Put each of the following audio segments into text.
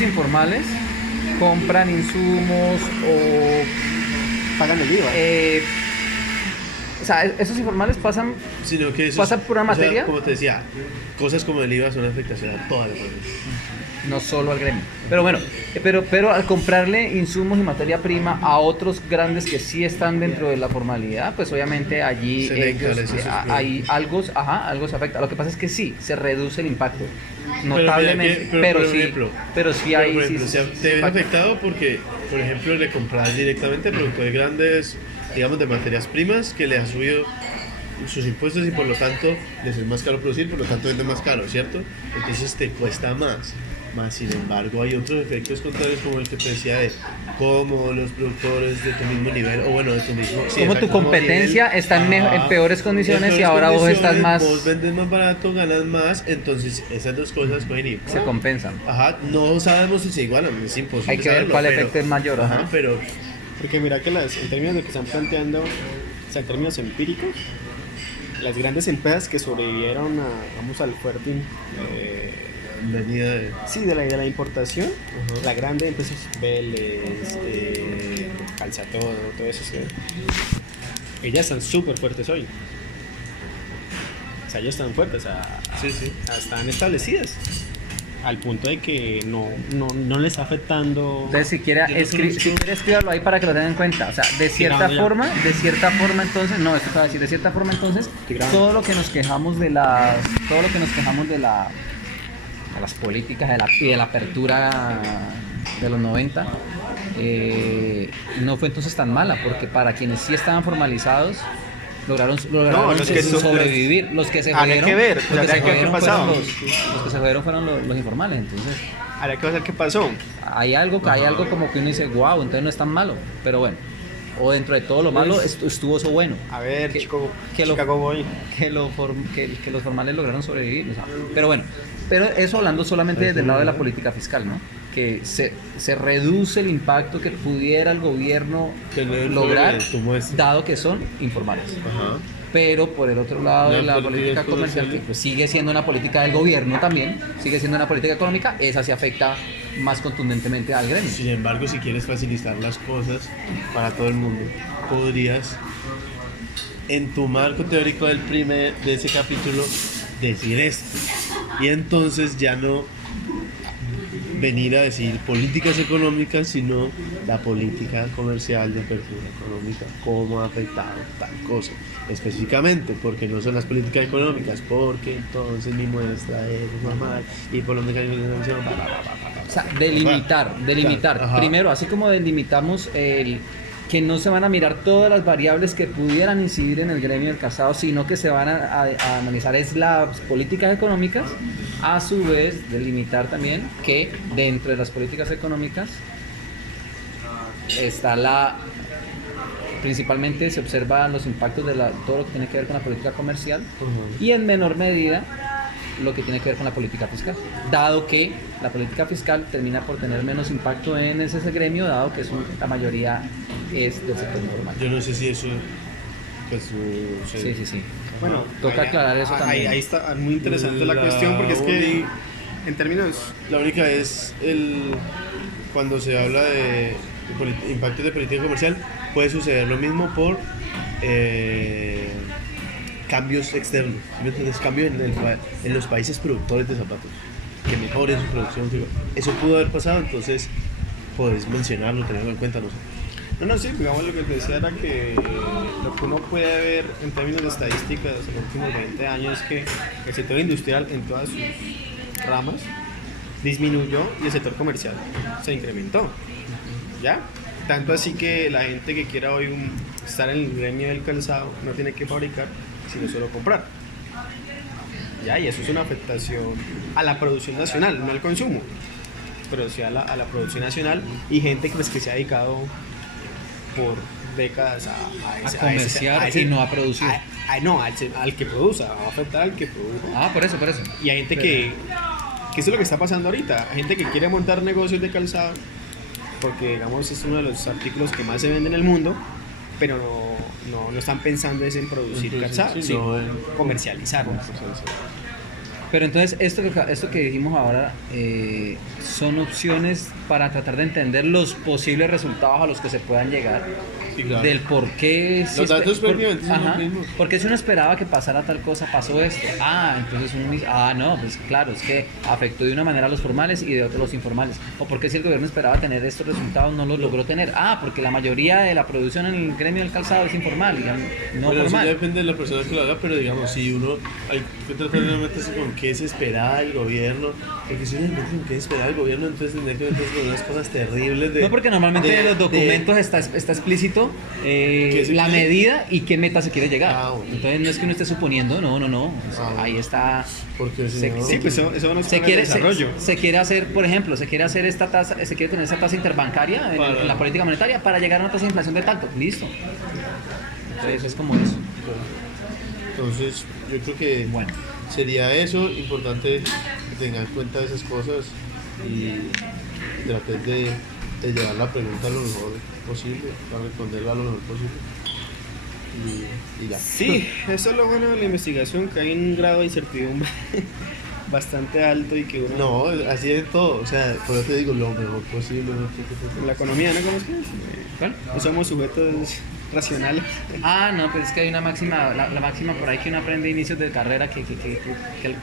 esos informales compran insumos o Pagan el IVA. o sea, esos informales pasan Sino que eso ¿Pasa por una o sea, materia? como te decía, cosas como el IVA son una afectación a toda la familia. no solo al gremio. Pero bueno, pero al comprarle insumos y materia prima a otros grandes que sí están dentro de la formalidad, pues obviamente allí Se le ellos, encarece sus hay algo se afecta. Lo que pasa es que sí, se reduce el impacto Pero notablemente, mira pero, por sí, ejemplo, pero sí hay por ejemplo, sí, o sea, sí, te ves impacto. afectado porque, por ejemplo, le compras directamente productores grandes, digamos, de materias primas que le han subido sus impuestos y por lo tanto les es más caro producir, por lo tanto vende más caro, ¿cierto? Entonces te cuesta más. Más sin embargo, hay otros efectos contrarios como el que te decía de cómo los productores de tu mismo nivel, o bueno, de tu mismo... sí, Como exacto, tu como competencia nivel, está en peores condiciones en peores y ahora vos estás condiciones, más... Vos vendes más barato, ganas más, entonces esas dos cosas pueden ir. se compensan. Ajá, no sabemos si se igualan, es imposible Hay que ver saberlo, cuál pero- efecto es mayor. Ajá, Ajá. pero Porque mira que en términos de que están planteando, o sea, en términos empíricos, las grandes empresas que sobrevivieron vamos al fuerte, venida de... sí, de la importación, Ajá. la grande empresas Vélez, Calzatodo, todo eso, ¿sí? Ellas están súper fuertes hoy. O sea, ellas están fuertes, Sí, sí. están establecidas. Al punto de que no les está afectando. Entonces, si quiere, Yo no conozco- escríbalo ahí para que lo tengan en cuenta. O sea, de cierta grabando ya. forma, entonces, no, esto acaba de decir, de cierta forma, entonces, Estoy grabando. todo lo que nos quejamos de las políticas y de la apertura de los 90, no fue entonces tan mala, porque para quienes sí estaban formalizados, lograron los que sobrevivir. Los que se Habría jodieron, que ver, los que habría se que ver qué jodieron pasaba. fueron los que se jodieron fueron los informales. Entonces, Ahora que ver qué pasó. hay algo como que uno dice, wow, entonces no es tan malo. Pero bueno, o dentro de todo lo malo estuvo eso bueno. A ver, Que- Chicago, que lo- Chicago Boy. Que los formales lograron sobrevivir. O sea, pero bueno, pero eso hablando solamente desde el lado de la política fiscal, ¿no? Que se reduce el impacto que pudiera el gobierno Tener lograr, sobre tu muestra. dado que son informales. Ajá. Pero por el otro lado de la Las política políticas comercial, que comerciales. pues sigue siendo una política del gobierno también, sigue siendo una política económica, esa sí afecta más contundentemente al gremio. Sin embargo, si quieres facilitar las cosas para todo el mundo, podrías, en tu marco teórico de ese capítulo, decir esto. Y entonces ya no venir a decir políticas económicas, sino la política comercial de apertura económica, cómo ha afectado tal cosa. Específicamente, porque no son las políticas económicas, porque entonces mi muestra es normal y por los mecanismos de sanción, O sea, delimitar. Ajá. Primero, así como delimitamos que no se van a mirar todas las variables que pudieran incidir en el gremio del calzado, sino que se van a analizar es las políticas económicas, a su vez delimitar también que dentro de las políticas económicas está principalmente se observan los impactos de todo lo que tiene que ver con la política comercial y en menor medida lo que tiene que ver con la política fiscal, dado que la política fiscal termina por tener menos impacto en ese gremio, dado que la mayoría es del sector informal. Yo no sé si eso, pues, Sí. Bueno, Toca aclarar eso también. Ahí está muy interesante la cuestión, porque es que en términos. La única es cuando se habla de impactos de política comercial, puede suceder lo mismo por cambios externos. ¿Sí me entiendes? Cambios en los países productores de zapatos, que mejoren su producción. Eso pudo haber pasado, entonces podés mencionarlo, tenerlo en cuenta, no sé. No, sí, digamos lo que te decía era que lo que uno puede ver en términos de estadísticas en los últimos 20 años es que el sector industrial en todas sus ramas disminuyó y el sector comercial se incrementó. ¿Ya? Tanto así que la gente que quiera hoy estar en el gremio del calzado no tiene que fabricar, sino solo comprar. ¿Ya? Y eso es una afectación a la producción nacional, no al consumo, pero sí a la producción nacional y gente que se ha dedicado por décadas A comerciar y no a producir. No, al que produza, va a afectar al que produce. Por eso. Y hay gente que eso es lo que está pasando ahorita. Hay gente que quiere montar negocios de calzado porque, digamos, es uno de los artículos que más se vende en el mundo, pero no están pensando en producir calzado, sino en comercializarlo. Pero entonces, esto que dijimos ahora son opciones para tratar de entender los posibles resultados a los que se puedan llegar. Sí, claro. Del por qué... Los datos prácticamente son los ajá, mismos. porque si uno esperaba que pasara tal cosa, pasó esto. Entonces uno dice, no, pues claro, es que afectó de una manera a los formales y de otra a los informales. O porque si el gobierno esperaba tener estos resultados, no los logró tener. Porque la mayoría de la producción en el gremio del calzado es informal y no Bueno, formal. sí depende de la persona que lo haga, pero digamos, si uno hay que tratar de meterse con qué se esperaba del gobierno, porque si uno se mete con qué se esperaba del gobierno, entonces tendría que meterse con unas cosas terribles de... No, porque normalmente en los documentos está explícito la medida y qué meta se quiere llegar. Bueno. Entonces no es que uno esté suponiendo, no. Ahí está. Porque si no... Sí, pues eso no está se en el quiere, desarrollo. se quiere hacer, por ejemplo, se quiere hacer esta tasa, se quiere tener esa tasa interbancaria en la política monetaria para llegar a una tasa de inflación de tanto. Listo. Entonces es como eso. Entonces, yo creo que Bueno. sería eso, importante que tengan en cuenta esas cosas y traten de llevar la pregunta lo mejor posible, para responderla lo mejor posible. Y ya. Sí, eso es lo bueno de la investigación, que hay un grado de incertidumbre bastante alto y que uno... No, así es todo, o sea, por eso te digo lo mejor posible. En la economía, ¿no? ¿Cómo es que es? ¿Cuál? No somos sujetos racionales. No, pues es que hay una máxima, la máxima por ahí que uno aprende a inicios de carrera que el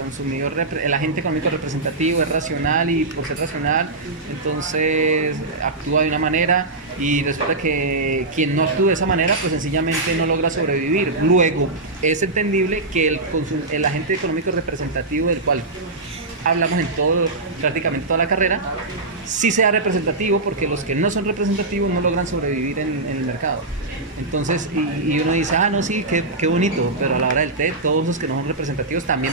consumidor, el agente económico representativo es racional y por ser racional, entonces actúa de una manera y resulta que quien no actúa de esa manera, pues sencillamente no logra sobrevivir. Luego, es entendible que el agente económico representativo del cual hablamos en prácticamente toda la carrera, sí sea representativo, porque los que no son representativos no logran sobrevivir en el mercado. Entonces, y uno dice, no, sí, qué bonito, pero a la hora del té, todos los que no son representativos también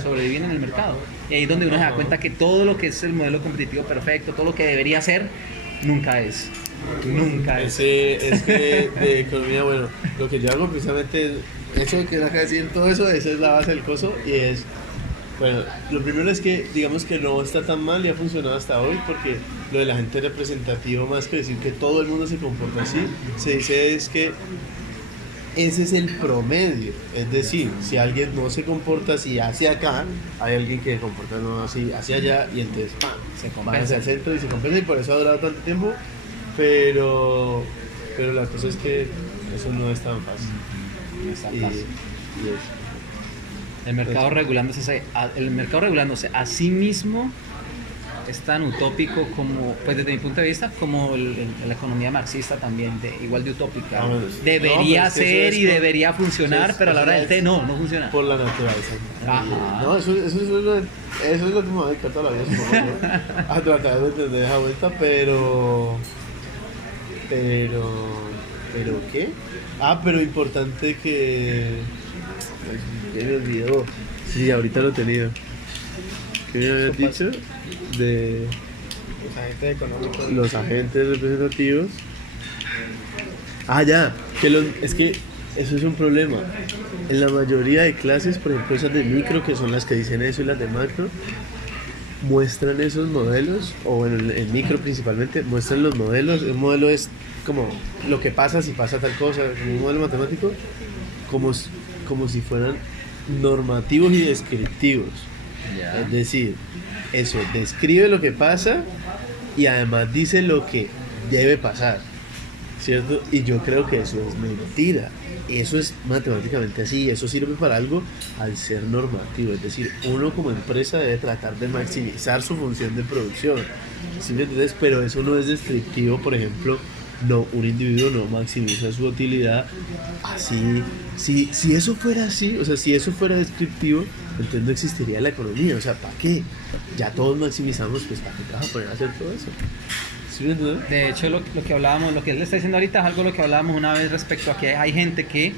sobreviven en el mercado. Y ahí es donde uno se da cuenta que todo lo que es el modelo competitivo perfecto, todo lo que debería ser, nunca es. Nunca es. Es que de economía, bueno, lo que yo hago precisamente, eso que acaba de decir, todo eso, esa es la base del coso y es... Bueno, lo primero es que digamos que no está tan mal y ha funcionado hasta hoy, porque lo del agente representativo, más que decir que todo el mundo se comporta así, se dice es que ese es el promedio, es decir, si alguien no se comporta así hacia acá, hay alguien que se comporta no así hacia allá y entonces Se van compensa. hacia el centro y se compensa y por eso ha durado tanto tiempo, pero la cosa es que eso no es tan fácil. No es tan Y fácil. eso. El mercado regulándose a sí mismo es tan utópico como, pues desde mi punto de vista, como la economía marxista también, igual de utópica. Ah, bueno, sí. Debería No, pero es que ser eso y es debería funcionar, pero a la hora del té no funciona. Por la naturaleza. Ajá. No, eso es lo que me va a dedicar toda la vida, supongo, ¿no? A tratar de entender esa vuelta, pero ¿qué? Pero importante que... Ay, me olvidó. Sí, ahorita lo he tenido. ¿Qué me habías dicho? De Los agentes económicos. los agentes representativos. Ya. Es que eso es un problema. En la mayoría de clases, por ejemplo, esas de micro, que son las que dicen eso, y las de macro, muestran esos modelos, o bueno, en micro principalmente, muestran los modelos. Un modelo es como lo que pasa si pasa tal cosa, como un modelo matemático, como si fueran normativos y descriptivos. Ya. Es decir, eso describe lo que pasa y además dice lo que debe pasar, ¿cierto? Y yo creo que eso es mentira. Eso es matemáticamente así, eso sirve para algo al ser normativo. Es decir, uno como empresa debe tratar de maximizar su función de producción, ¿sí me entiendes? Pero eso no es descriptivo, por ejemplo. No, un individuo no maximiza su utilidad así. Si eso fuera así, o sea, si eso fuera descriptivo, entonces no existiría la economía. O sea, ¿para qué? Ya todos maximizamos, pues ¿para qué te vas a poner a hacer todo eso? ¿Sí me entiendes? De hecho, lo que hablábamos, lo que él está diciendo ahorita es algo lo que hablábamos una vez respecto a que hay gente que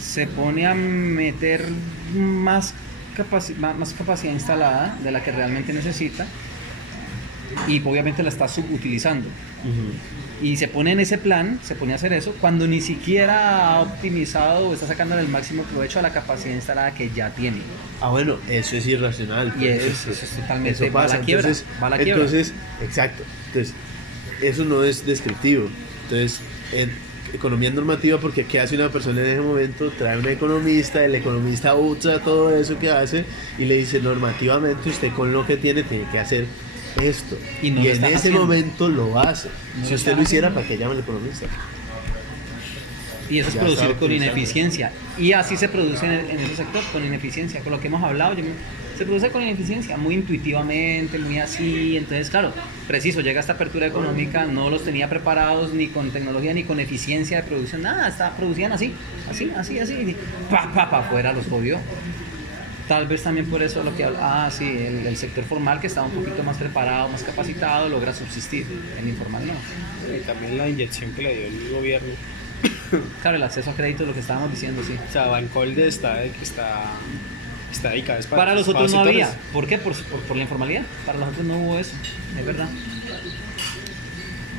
se pone a meter más capacidad instalada de la que realmente necesita y obviamente la está subutilizando. Y se pone en ese plan, se pone a hacer eso, cuando ni siquiera ha optimizado o está sacando el máximo provecho a la capacidad instalada que ya tiene. Bueno, eso es irracional. Y eso es totalmente, eso va a pasa. la quiebra, va a la quiebra. Entonces, exacto. Entonces, eso no es descriptivo. Entonces, economía normativa, porque ¿qué hace una persona en ese momento? Trae un economista, el economista usa todo eso que hace y le dice normativamente usted con lo que tiene que hacer esto. Y Y, no lo en están ese haciendo. momento lo hace. No Si lo usted están lo hiciera, haciendo. ¿para qué llama al economista? Y eso es Ya producir está con utilizando. ineficiencia. Y así se produce en ese sector, con ineficiencia. Con lo que hemos hablado, se produce con ineficiencia, muy intuitivamente, muy así. Entonces, claro, preciso, llega esta apertura económica, no los tenía preparados ni con tecnología ni con eficiencia de producción, nada, producían así, y pa, afuera los jodió. Tal vez también por eso lo que sí, el sector formal que estaba un poquito más preparado, más capacitado, logra subsistir, el informal no. Y también la inyección que le dio el gobierno. Claro, el acceso a crédito es lo que estábamos diciendo, sí. O sea, Bancolde está dedicado es Para los para otros no sectores. había. ¿Por qué? Por la informalidad. Para los otros no hubo eso, es verdad.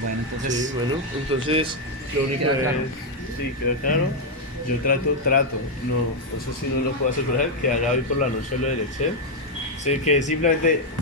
Bueno, entonces... Sí, bueno, entonces lo único Queda es, claro. sí, queda claro. Yo trato, no sé si no lo puedo asegurar, que haga hoy por la noche lo del Excel. Sé que simplemente